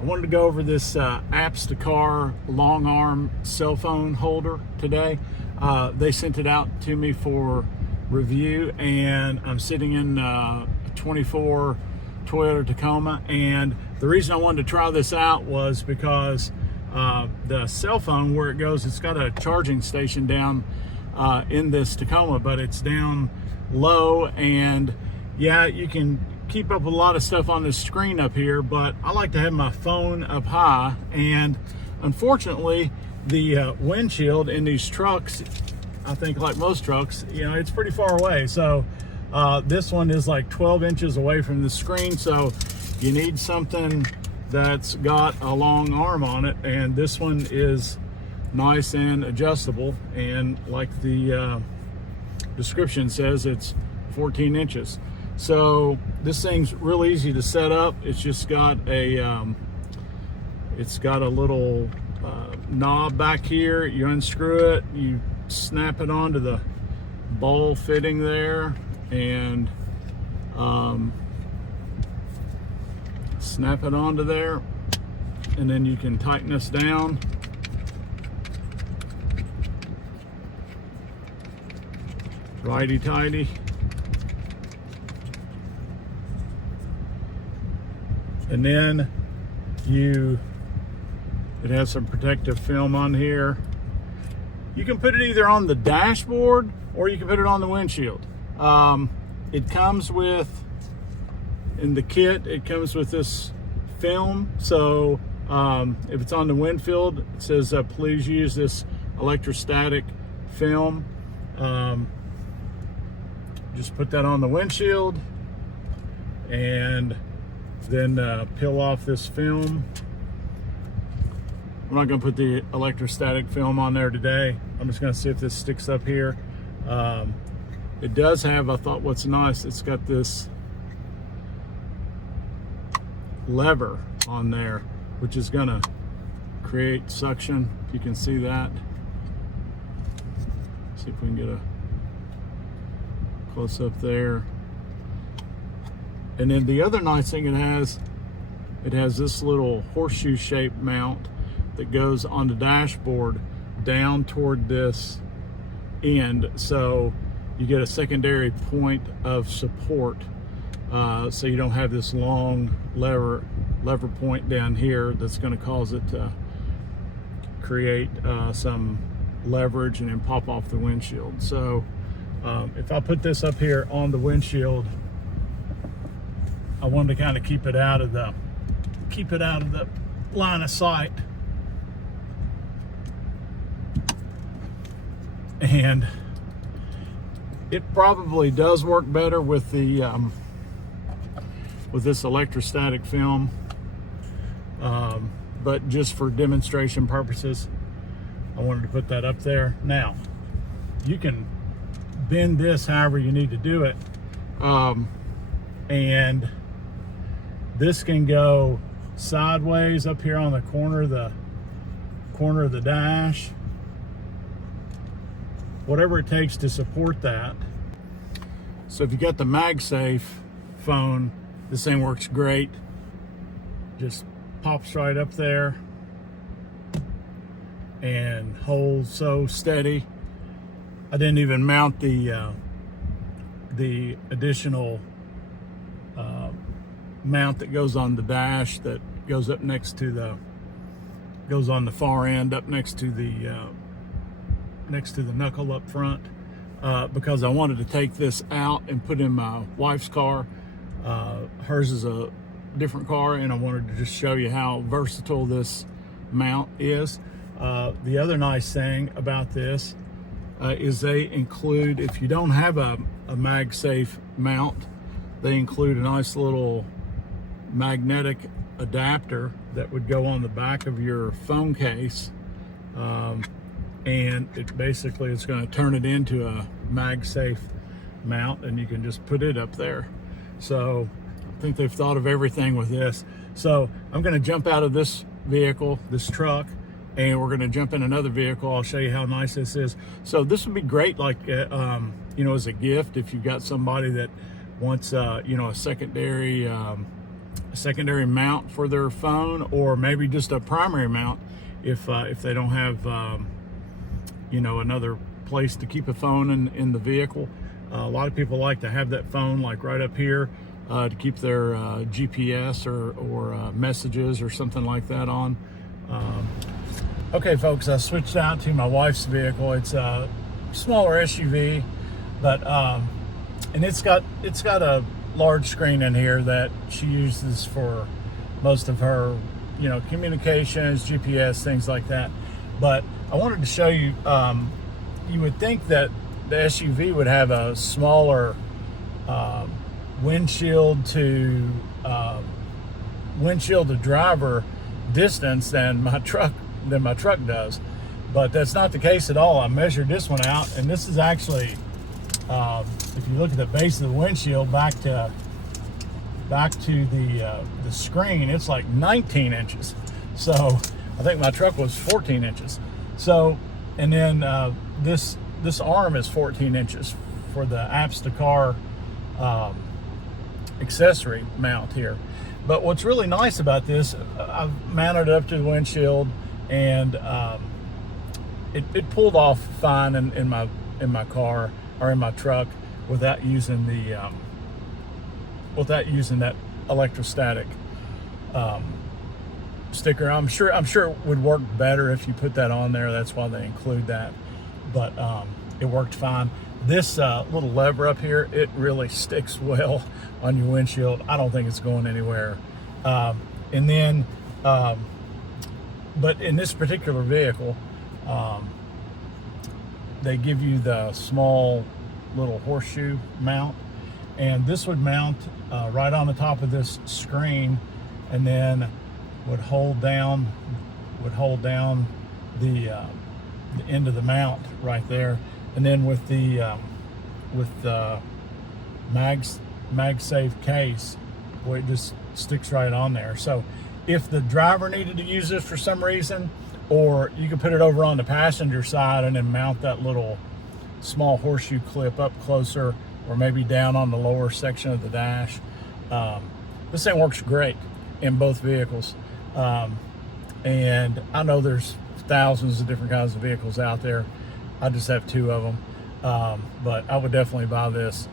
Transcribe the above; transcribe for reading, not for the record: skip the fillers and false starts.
I wanted to go over this Apps to Car long arm cell phone holder today. They sent it out to me for review, and I'm sitting in a 24 Toyota Tacoma. And the reason I wanted to try this out was because the cell phone, where it goes, it's got a charging station down in this Tacoma, but it's down low, and yeah, you can keep up with a lot of stuff on this screen up here, but I like to have my phone up high. And unfortunately, the windshield in these trucks, I think like most trucks, you know, it's pretty far away. So this one is like 12 inches away from the screen, so you need something that's got a long arm on it, and this one is nice and adjustable, and like the description says, it's 14 inches. So this thing's real easy to set up. It's just got a little knob back here. You unscrew it, you snap it onto the ball fitting there, and snap it onto there, and then you can tighten this down. Righty-tighty. And then it has some protective film on here. You can put it either on the dashboard or you can put it on the windshield. It comes with, in the kit, it comes with this film. So if it's on the windshield, it says please use this electrostatic film. Just put that on the windshield, and then peel off this film. I'm not going to put the electrostatic film on there today. I'm just going to see if this sticks up here. It does have, I thought what's nice, it's got this lever on there, which is going to create suction. You can see that. See if we can get a close up there. And then the other nice thing it has this little horseshoe shaped mount that goes on the dashboard down toward this end, so you get a secondary point of support, so you don't have this long lever point down here that's going to cause it to create some leverage and then pop off the windshield. So if I put this up here on the windshield, I wanted to kind of keep it out of the line of sight. And it probably does work better with the with this electrostatic film, but just for demonstration purposes, I wanted to put that up there. Now, you can bend this however you need to do it, and this can go sideways up here on the corner of the dash, whatever it takes to support that. So if you got the MagSafe phone, this thing works great. Just pops right up there and holds so steady. I didn't even mount the additional mount that goes on the dash, that goes up next to goes on the far end, up next to the knuckle up front, because I wanted to take this out and put in my wife's car. Hers is a different car, and I wanted to just show you how versatile this mount is. The other nice thing about this is they include, if you don't have a MagSafe mount, they include a nice little magnetic adapter that would go on the back of your phone case, and it basically is going to turn it into a MagSafe mount, and you can just put it up there. So I think they've thought of everything with this. So I'm going to jump out of this vehicle, this truck, and we're going to jump in another vehicle. I'll show you how nice this is. So this would be great, like you know, as a gift, if you've got somebody that wants you know, a secondary secondary mount for their phone, or maybe just a primary mount if they don't have another place to keep a phone in the vehicle. A lot of people like to have that phone like right up here to keep their GPS or messages or something like that on. Okay, folks, I switched out to my wife's vehicle. It's a smaller SUV, but and it's got a large screen in here that she uses for most of her communications, GPS, things like that. But I wanted to show you, you would think that the SUV would have a smaller windshield to driver distance than my truck does, but that's not the case at all. I measured this one out, and this is actually, if you look at the base of the windshield back to the screen, it's like 19 inches. So I think my truck was 14 inches. So, and then this arm is 14 inches for the apps to car accessory mount here. But what's really nice about this, I've mounted it up to the windshield, and it pulled off fine in my car or in my truck without using that electrostatic sticker. I'm sure it would work better if you put that on there. That's why they include that. But it worked fine. This little lever up here, it really sticks well on your windshield. I don't think it's going anywhere. And then, but in this particular vehicle, they give you the small little horseshoe mount, and this would mount right on the top of this screen, and then would hold down the end of the mount right there. And then with the MagSafe case, where it just sticks right on there. So if the driver needed to use this for some reason, or you could put it over on the passenger side and then mount that little small horseshoe clip up closer, or maybe down on the lower section of the dash. This thing works great in both vehicles. And I know there's thousands of different kinds of vehicles out there. I just have two of them. But I would definitely buy this.